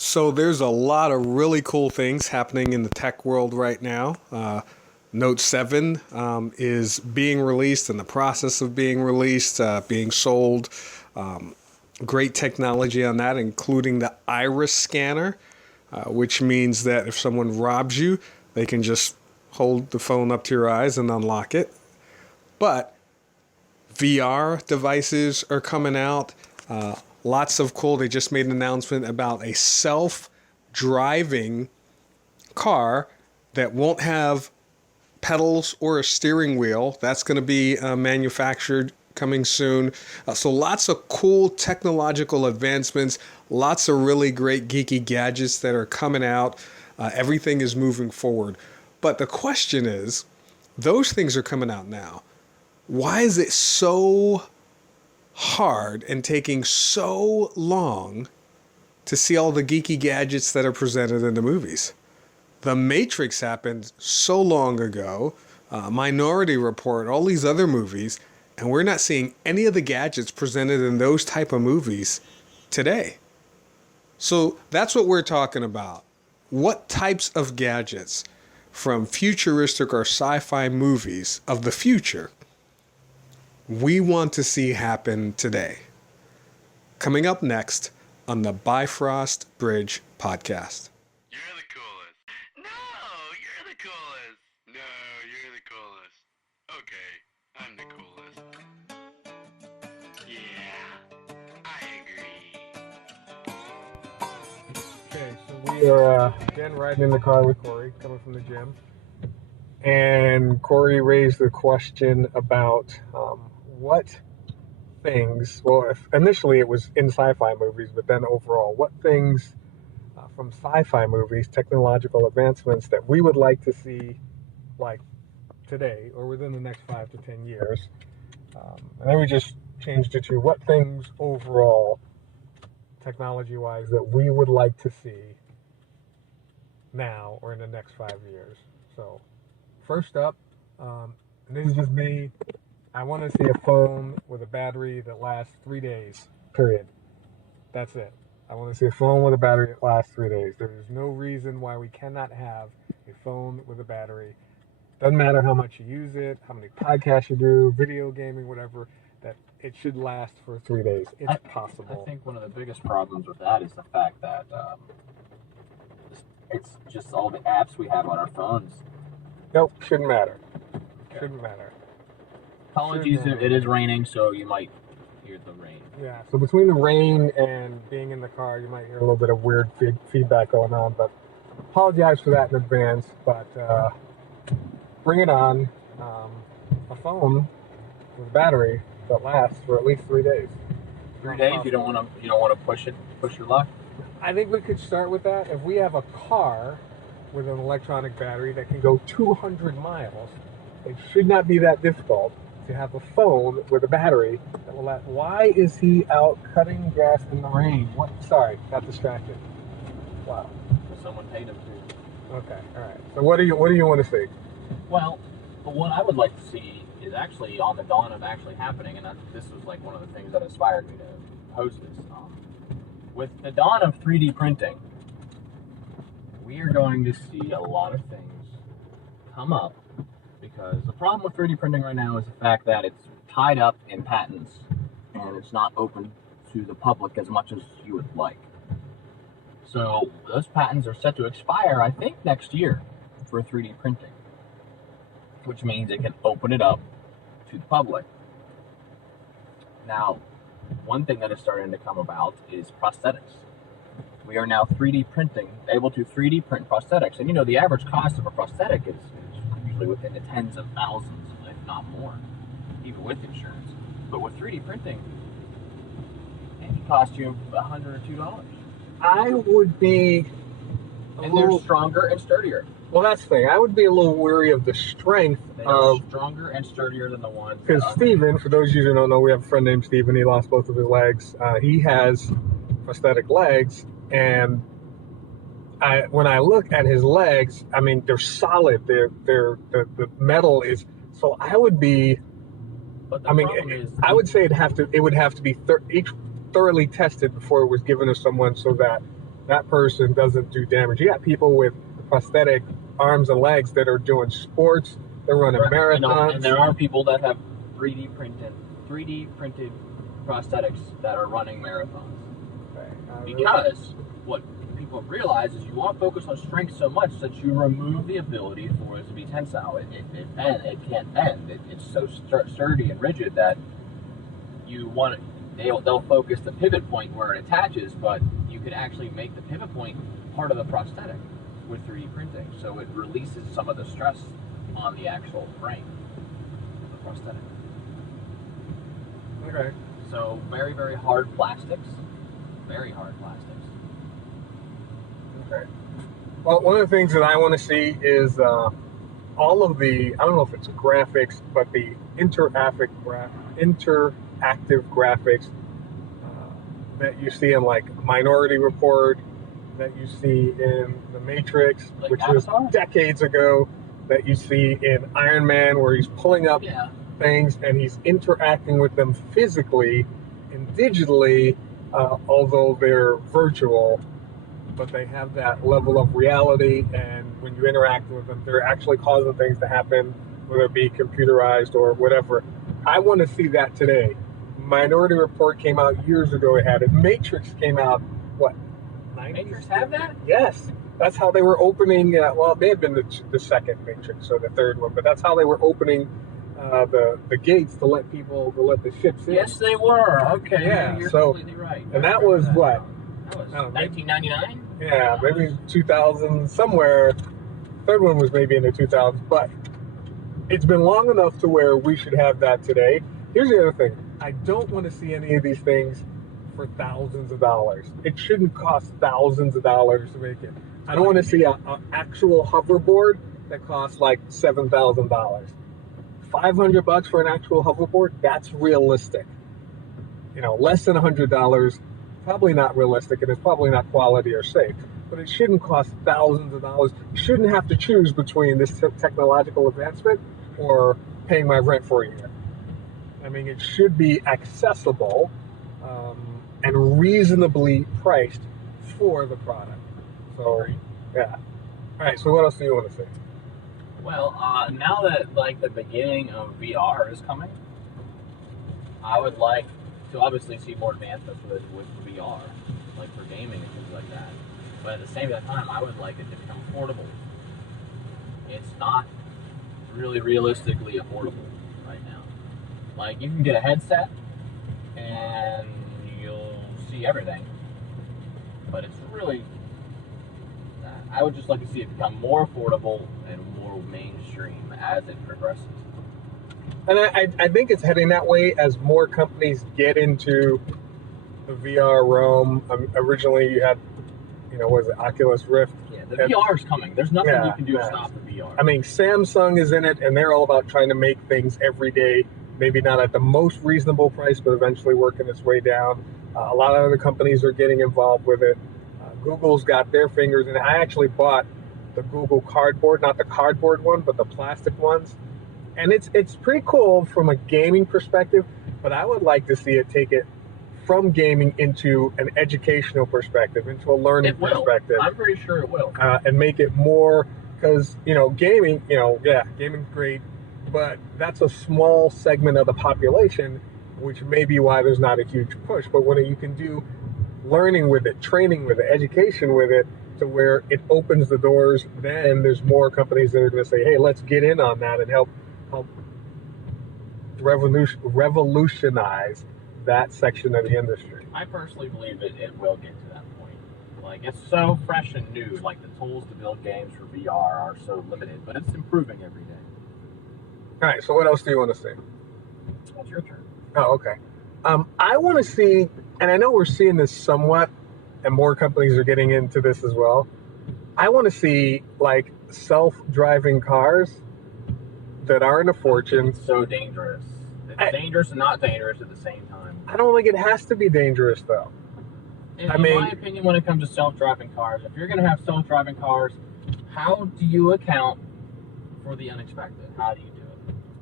So there's a lot of really cool things happening in the tech world right now. Note 7 is being released, in the process of being released, being sold. Great technology on that, including the iris scanner, which means that if someone robs you, they can just hold the phone up to your eyes and unlock it. But VR devices are coming out. Lots of cool. They just made an announcement about a self-driving car that won't have pedals or a steering wheel. That's going to be manufactured coming soon. So lots of cool technological advancements, lots of really great geeky gadgets that are coming out. Everything is moving forward. But the question is, those things are coming out now. Why is it so hard and taking so long to see all the geeky gadgets that are presented in the movies? The Matrix happened so long ago, Minority Report, all these other movies, and we're not seeing any of the gadgets presented in those type of movies today. So that's what we're talking about. What types of gadgets from futuristic or sci-fi movies of the future we want to see happen today? Coming up next on the BiFrost Bridge podcast. You're the coolest. No, you're the coolest. No, you're the coolest. Okay, I'm the coolest. Yeah, I agree. Okay, so we are again riding in the car with Corey, coming from the gym. And Corey raised the question about what things, well, initially it was in sci-fi movies, but then overall, what things from sci-fi movies, technological advancements that we would like to see like today or within the next 5 to 10 years. And then we just changed it to what things overall, technology-wise, that we would like to see now or in the next 5 years. So first up, and this is just me, I want to see a phone with a battery that lasts 3 days, period. That's it. I want to see a phone with a battery that lasts 3 days. There is no reason why we cannot have a phone with a battery. Doesn't matter how much you use it, how many podcasts you do, video gaming, whatever, that it should last for 3 days. It's possible. I think one of the biggest problems with that is the fact that it's just all the apps we have on our phones. Nope, shouldn't matter. Shouldn't matter. Apologies, it is raining, so you might hear the rain. Yeah, so between the rain and being in the car, you might hear a little bit of weird feedback going on, but apologize for that in advance. But bring it on. A phone with a battery that lasts for at least 3 days. 3 days? You don't want to push your luck? I think we could start with that. If we have a car with an electronic battery that can go 200 miles, it should not be that difficult to have a phone with a battery that will last. Why is he out cutting grass in the rain? What? Sorry, got distracted. Wow. Someone paid him to. Okay, all right. So what do you want to see? Well, what I would like to see is actually on the dawn of actually happening, and this was like one of the things that inspired me to post this. With the dawn of 3D printing, we are going to see a lot of things come up, because the problem with 3D printing right now is the fact that it's tied up in patents and it's not open to the public as much as you would like. So those patents are set to expire, I think, next year for 3D printing, which means it can open it up to the public. Now, one thing that is starting to come about is prosthetics. We are now able to 3D print prosthetics. And the average cost of a prosthetic is usually within the tens of thousands, if not more, even with insurance. But with 3D printing, it can cost you $100 or $2. I would be they're stronger and sturdier. Well, that's the thing. I would be a little weary of the strength They are of... stronger and sturdier than the ones. Because Steven, for those of you who don't know, we have a friend named Steven. He lost both of his legs. He has prosthetic legs, and when I look at his legs, I mean, they're solid. The metal is... So I would be... I mean, I would say it would have to be each thoroughly tested before it was given to someone, so that that person doesn't do damage. You got people with prosthetic arms and legs that are doing sports, they're running marathons. And there are people that have 3D printed prosthetics that are running marathons. Because what people realize is you want to focus on strength so much that you remove the ability for it to be tensile. It can't bend. It's so sturdy and rigid that you want it. They'll focus the pivot point where it attaches, but you could actually make the pivot point part of the prosthetic with 3D printing, so it releases some of the stress on the actual frame of the prosthetic. Okay. So very, very hard plastics. Very hard plastics. Okay. Well, one of the things that I want to see is all of the, I don't know if it's graphics, but the interactive graphics that you see in like Minority Report, that you see in The Matrix, Like which Avatar? was decades ago, that you see in Iron Man, where he's pulling up things and he's interacting with them physically and digitally, although they're virtual, but they have that level of reality, and when you interact with them, they're actually causing things to happen, whether it be computerized or whatever. I want to see that today. Minority Report came out years ago, it had it. Matrix came out, what, 90s? Matrix have that? Yes. That's how they were opening, well, it may have been the second Matrix or the third one, but that's how they were opening the gates to let the ships in. Yes, they were. Okay, Yeah, you're so- completely right. And that was what? That was I don't know, 1999? Yeah, maybe 2000, somewhere. Third one was maybe in the 2000s, but it's been long enough to where we should have that today. Here's the other thing. I don't want to see any of these things for thousands of dollars. It shouldn't cost thousands of dollars to make it. I don't want to see an actual hoverboard that costs like $7,000. $500 for an actual hoverboard, that's realistic. You know, less than $100, probably not realistic, and it's probably not quality or safe. But it shouldn't cost thousands of dollars. You shouldn't have to choose between this technological advancement or paying my rent for a year. I mean, it should be accessible and reasonably priced for the product. So, yeah. All right, so what else do you want to say? Well, now that like the beginning of VR is coming, I would like to obviously see more advancements with VR, like for gaming and things like that. But at the same time, I would like it to become affordable. It's not really realistically affordable right now. Like you can get a headset and you'll see everything, but it's really, I would just like to see it become more affordable and more mainstream as it progresses. And I think it's heading that way as more companies get into the VR realm. Originally, you had, what is it, Oculus Rift? Yeah, the VR is coming. There's nothing you can do to stop the VR. I mean, Samsung is in it, and they're all about trying to make things every day, maybe not at the most reasonable price, but eventually working its way down. A lot of other companies are getting involved with it. Google's got their fingers in it. I actually bought the Google Cardboard, not the cardboard one, but the plastic ones. And it's pretty cool from a gaming perspective, but I would like to see it take it from gaming into an educational perspective, into a learning perspective. I'm pretty sure it will. And make it more, because, gaming, gaming's great, but that's a small segment of the population, which may be why there's not a huge push. But when you can do learning with it, training with it, education with it, to where it opens the doors, then there's more companies that are going to say, hey, let's get in on that and help revolutionize that section of the industry. I personally believe it will get to that point. Like, it's so fresh and new. Like, the tools to build games for VR are so limited, but it's improving every day. All right, so what else do you want to see? What's your turn? Oh, okay. I want to see, and I know we're seeing this somewhat, and more companies are getting into this as well. I want to see, like, self-driving cars that aren't a fortune. It's so dangerous. It's dangerous and not dangerous at the same time. I don't think it has to be dangerous, though. In my opinion, when it comes to self-driving cars, if you're going to have self-driving cars, how do you account for the unexpected? How do you do it?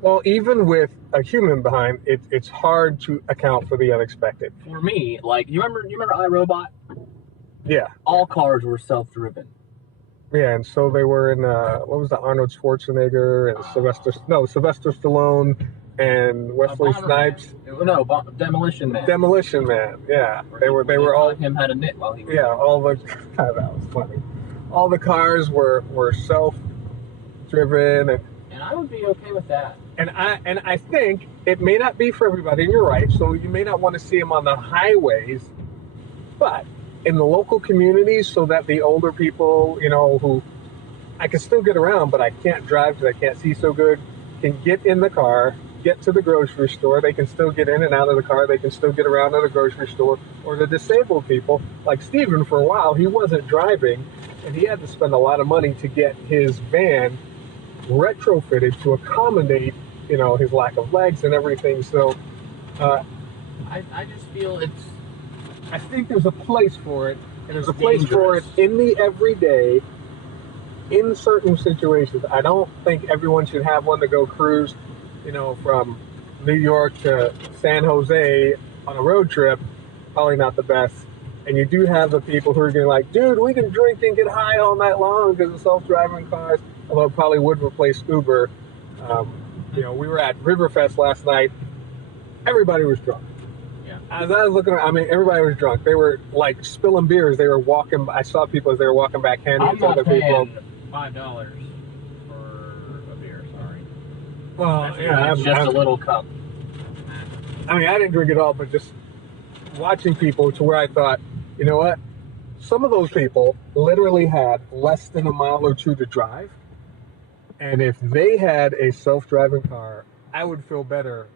Well, even with a human behind, it's hard to account for the unexpected. For me, like, you remember iRobot? Yeah. All cars were self-driven. Yeah, and so they were in what was the Arnold Schwarzenegger and Sylvester Stallone and Wesley Snipes. Demolition Man. Demolition Man. Yeah, they were all him how to knit while he was. Yeah, all the that was funny. All the cars were self-driven, And I would be okay with that. and I think it may not be for everybody. And you're right. So you may not want to see them on the highways, but in the local communities, so that the older people, who I can still get around, but I can't drive because I can't see so good, can get in the car, get to the grocery store. They can still get in and out of the car. They can still get around to the grocery store. Or the disabled people, like Steven, for a while, he wasn't driving, and he had to spend a lot of money to get his van retrofitted to accommodate, his lack of legs and everything. So I just feel I think there's a place for it, and there's a It's place for it dangerous. in the everyday, in certain situations. I don't think everyone should have one to go cruise, from New York to San Jose on a road trip. Probably not the best. And you do have the people who are going like, dude, we can drink and get high all night long because of self-driving cars. Although it probably would replace Uber. We were at Riverfest last night. Everybody was drunk. Yeah. As I was looking, everybody was drunk. They were like spilling beers. They were walking. I saw people as they were walking back, handing it I'm to other not people. paying $5 for a beer. Sorry. Well, It's just a little cup. I didn't drink it all, but just watching people to where I thought, you know what? Some of those people literally had less than a mile or two to drive. And if they had a self-driving car, I would feel better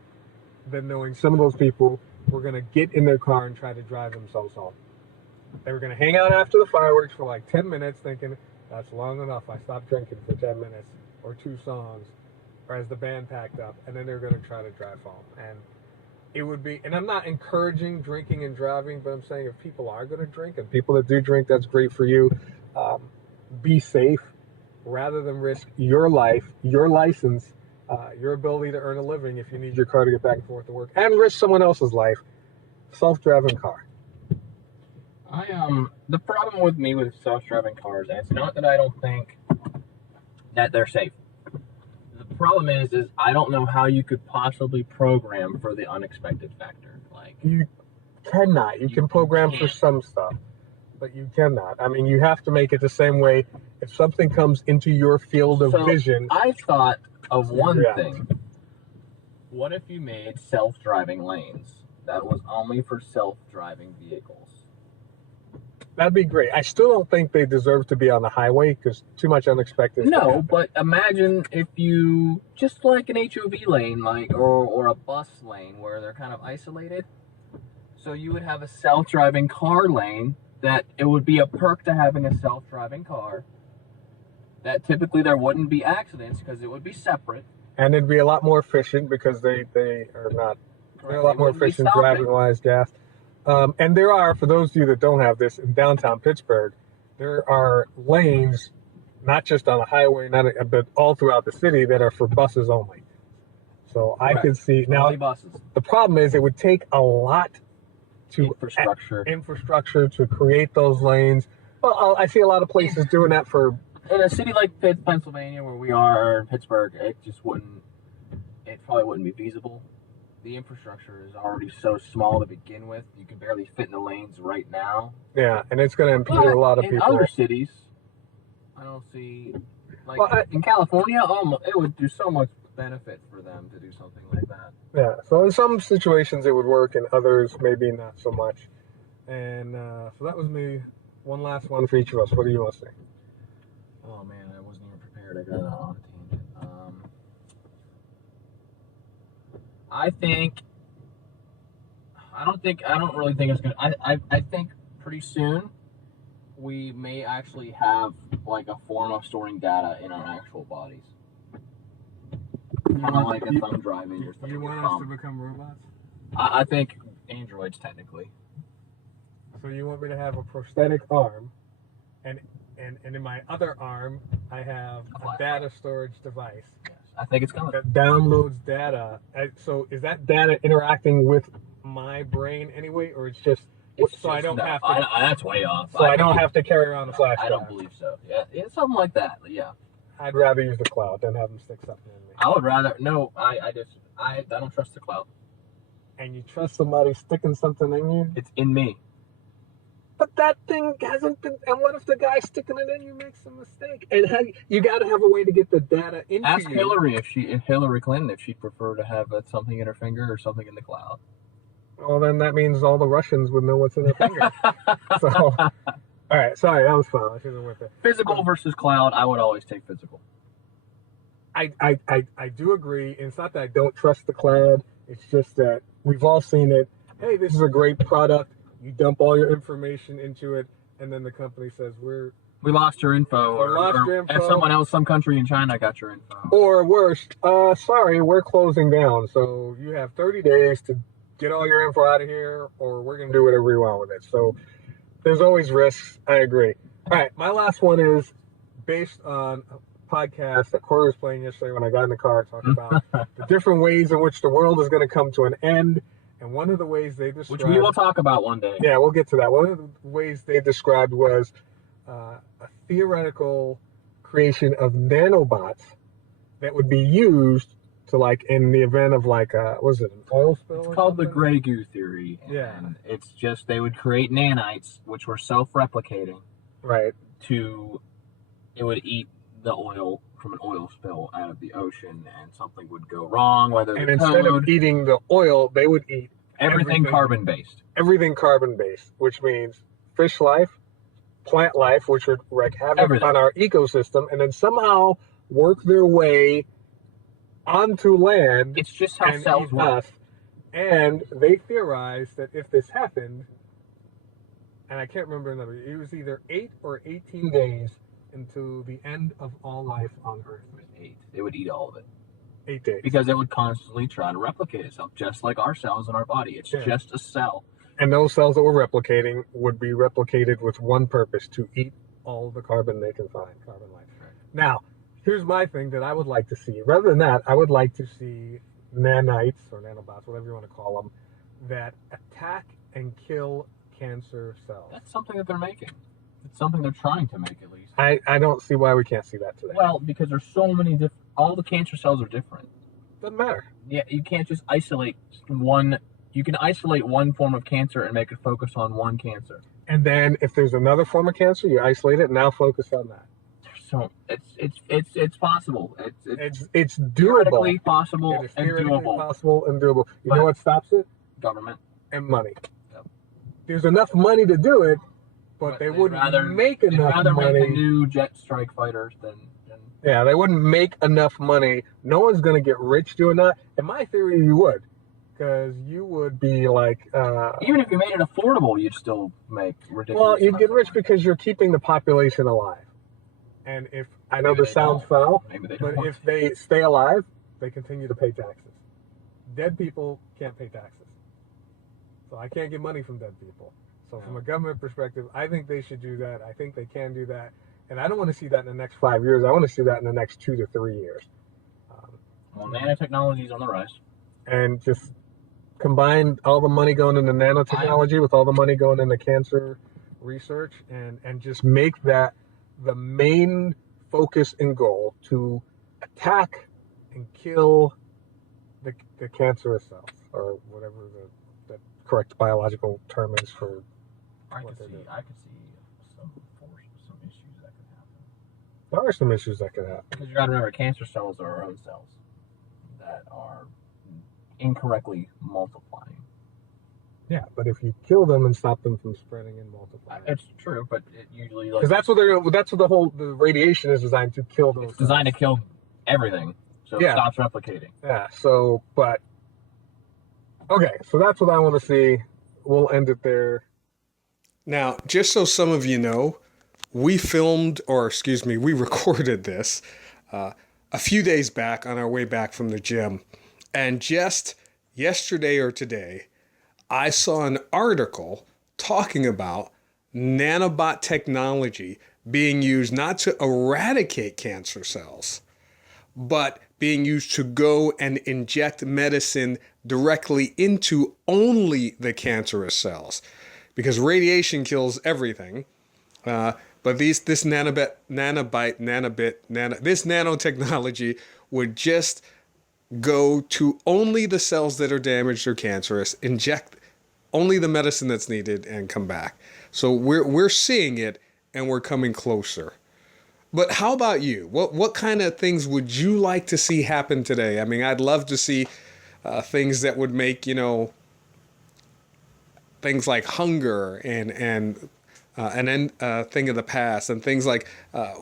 than knowing some of those people were going to get in their car and try to drive themselves home. They were going to hang out after the fireworks for like 10 minutes thinking, that's long enough. I stopped drinking for 10 minutes or 2 songs, or as the band packed up, and then they're going to try to drive home. And it would be, and I'm not encouraging drinking and driving, but I'm saying if people are going to drink, and people that do drink, that's great for you. Be safe rather than risk your life, your license, your ability to earn a living if you need your car to get back and forth to work, and risk someone else's life. Self-driving car. The problem with me with self-driving cars, and it's not that I don't think that they're safe. The problem is I don't know how you could possibly program for the unexpected factor. Like, You cannot. You can program for can't. some stuff, but you cannot. You have to make it the same way. If something comes into your field of So, vision, I thought of one react. thing. What if you made self-driving lanes that was only for self-driving vehicles? that'd be great. I still don't think they deserve to be on the highway because too much unexpected stuff No, happens. but imagine if you just like an HOV lane, or a bus lane where they're kind of isolated. So you would have a self-driving car lane that it would be a perk to having a self-driving car. That typically there wouldn't be accidents because it would be separate. And it'd be a lot more efficient because they are not. They're a lot more efficient driving-wise, gas. And there are, for those of you that don't have this, in downtown Pittsburgh, there are lanes, not just on the highway, but all throughout the city that are for buses only. So I could see now. Only buses. The problem is it would take a lot to Infrastructure. to create those lanes. Well, I see a lot of places doing that for. In a city like Pennsylvania, where we are, in Pittsburgh, it probably wouldn't be feasible. The infrastructure is already so small to begin with. You can barely fit in the lanes right now. Yeah, and it's going to impede a lot of in people. other cities, I don't see, in California, it would do so much benefit for them to do something like that. Yeah, so in some situations it would work, in others maybe not so much. And so that was me. One last one for each of us. What do you want to say? Oh man, I wasn't even prepared. I got on a tangent. I don't really think it's gonna. I think pretty soon we may actually have like a form of storing data in our actual bodies. Kind of like if I'm driving or something. You want us to become robots? I think androids technically. So you want me to have a prosthetic arm, and in my other arm I have a data storage device Yes, I think it's coming. that downloads data. So is that data interacting with my brain anyway, or it's just It's So I just don't no, have to. that's way off. So I don't have to carry around a flash I don't drive. believe so. Yeah, something like that. Yeah. I'd rather use the cloud than have them stick something in me. I would rather no. I don't trust the cloud. And you trust somebody sticking something in you? It's in me. But that thing hasn't been. And what if the guy sticking it in you makes a mistake? And you got to have a way to get the data into Ask you. Hillary if Hillary Clinton if she'd prefer to have something in her finger or something in the cloud. Well, then that means all the Russians would know what's in their finger. So, all right. Sorry, that was fun. I shouldn't have went there. Physical versus cloud. I would always take physical. I do agree. It's not that I don't trust the cloud. It's just that we've all seen it. Hey, this is a great product. You dump all your information into it, and then the company says we lost your info, or someone else, some country in China got your info. Or worse, sorry, we're closing down. So you have 30 days to get all your info out of here, or we're going to do whatever we want with it. So there's always risks. I agree. All right, my last one is based on a podcast that Corey was playing yesterday when I got in the car, talking about the different ways in which the world is going to come to an end. And one of the ways they described... Which we will talk about one day. Yeah, we'll get to that. One of the ways they described was a theoretical creation of nanobots that would be used to, like, in the event of, like, was it an oil spill? It's called the gray goo theory. Yeah. And it's just they would create nanites, which were self-replicating. Right. It would eat the oil from an oil spill out of the ocean, and something would go wrong, And instead of eating the oil, they would eat everything carbon-based. Everything carbon-based, which means fish life, plant life, which would wreak havoc on our ecosystem, and then somehow work their way onto land. It's just how cells work. And they theorized that if this happened, and I can't remember the number, it was either 8 or 18 days until the end of all life on Earth. 8. They would eat all of it. 8 days. Because it would constantly try to replicate itself, just like our cells in our body. It's just a cell. And those cells that were replicating would be replicated with one purpose: to eat all the carbon they can find, carbon life. Right. Now, here's my thing that I would like to see. Rather than that, I would like to see nanites or nanobots, whatever you want to call them, that attack and kill cancer cells. That's something that they're making. It's something they're trying to make, at least. I don't see why we can't see that today. Well, because there's so many different... All the cancer cells are different. Doesn't matter. Yeah, you can't just isolate one... You can isolate one form of cancer and make it focus on one cancer. And then if there's another form of cancer, you isolate it and now focus on that. So it's possible. It's doable. Theoretically possible It is and theoretically doable. possible and doable. You know what stops it? Government. And money. Yep. There's enough money to do it, but they wouldn't make enough rather money. make the new jet strike fighters than Yeah, they wouldn't make enough money. No one's going to get rich doing that. In my theory, you would. Because you would be like... even if you made it affordable, you'd still make ridiculous... Well, you'd get rich because you're keeping the population alive. And if... I know this sounds foul, but if they stay alive, they continue to pay taxes. Dead people can't pay taxes. So I can't get money from dead people. So from a government perspective, I think they should do that. I think they can do that. And I don't want to see that in the next 5 years. I want to see that in the next 2 to 3 years. Well, nanotechnology is on the rise. And just combine all the money going into nanotechnology with all the money going into cancer research, and just make that the main focus and goal, to attack and kill the cancerous cells, or whatever the correct biological term is for I what could they do. see some issues that could happen. There are some issues that could happen. Because you got to remember, cancer cells are our own cells that are incorrectly multiplying. Yeah, but if you kill them and stop them from spreading and multiplying, It's true, but it usually because that's what the radiation is designed to kill those. it's designed to kill everything, so it stops replicating. Yeah. So, but okay, so that's what I want to see. We'll end it there. Now, just so some of you know, we recorded this a few days back on our way back from the gym, and just yesterday or today, I saw an article talking about nanobot technology being used not to eradicate cancer cells, but being used to go and inject medicine directly into only the cancerous cells. because radiation kills everything. But this nanotechnology would just go to only the cells that are damaged or cancerous, inject only the medicine that's needed, and come back. So we're seeing it, and we're coming closer. But how about you? What kind of things would you like to see happen today? I mean, I'd love to see things that would make, things like hunger and an thing of the past, and things like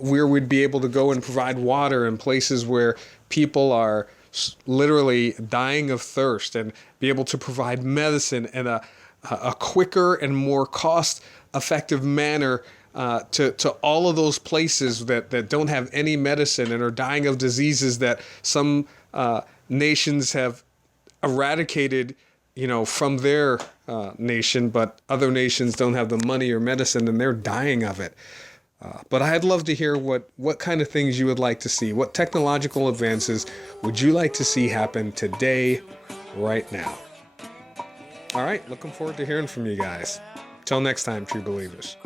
where we'd be able to go and provide water in places where people are literally dying of thirst, and be able to provide medicine in a quicker and more cost-effective manner to all of those places that don't have any medicine and are dying of diseases that some nations have eradicated, from their nation, but other nations don't have the money or medicine and they're dying of it. But I'd love to hear what kind of things you would like to see. What technological advances would you like to see happen today, right now? All right, looking forward to hearing from you guys. Till next time, true believers.